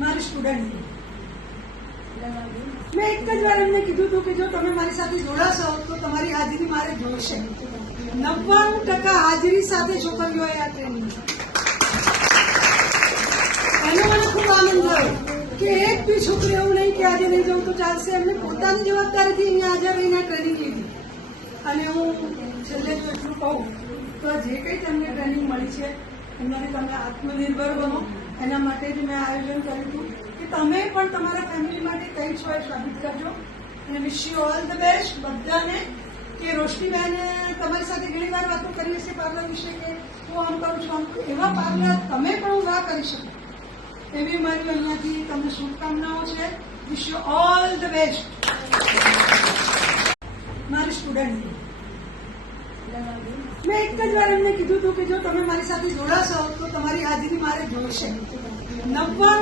મારી સ્ટુડન્ટ મેં એક જ વાર એમને કીધું હતું કે જો તમે મારી સાથે જોડાશો તો તમારી હાજરી મારે જોઈશે. 99% હાજરી સાથે છોકરીઓએ આ ટ્રેનિંગ. એનો મને ખૂબ આનંદ થયો કે એક બી છોકરી એવું નહીં કે આજે નહીં જવું તો ચાલશે. એમને પોતાની જવાબદારીથી અહીંયા હાજર રહીને ટ્રેનિંગ લીધી. અને હું છેલ્લે તો એટલું કહું તો જે કંઈ તમને ટ્રેનિંગ મળી છે એનાથી તમે આત્મનિર્ભર બનો. એના માટે જ મેં આયોજન કર્યું હતું કે તમે પણ તમારા ફેમિલી માટે કંઈ છો એ સાબિત કરજો. અને wish you all the best બધાને. કે રોશનીબેન તમારી સાથે ઘણી વાર વાતો કરી હશે પાર્લર વિશે કે હું આમ કરું છું આમ. એવા પાર્લર તમે પણ ઊભા કરી શકો એવી મારી અહીંયાથી તમને શુભકામનાઓ છે. Wish you all the best. મારી સ્ટુડન્ટ મેં એક જ વાર એમને કીધું હતું કે જો તમે મારી સાથે જોડાશો તો તમારી હાજરી મારે જોઈશે. 99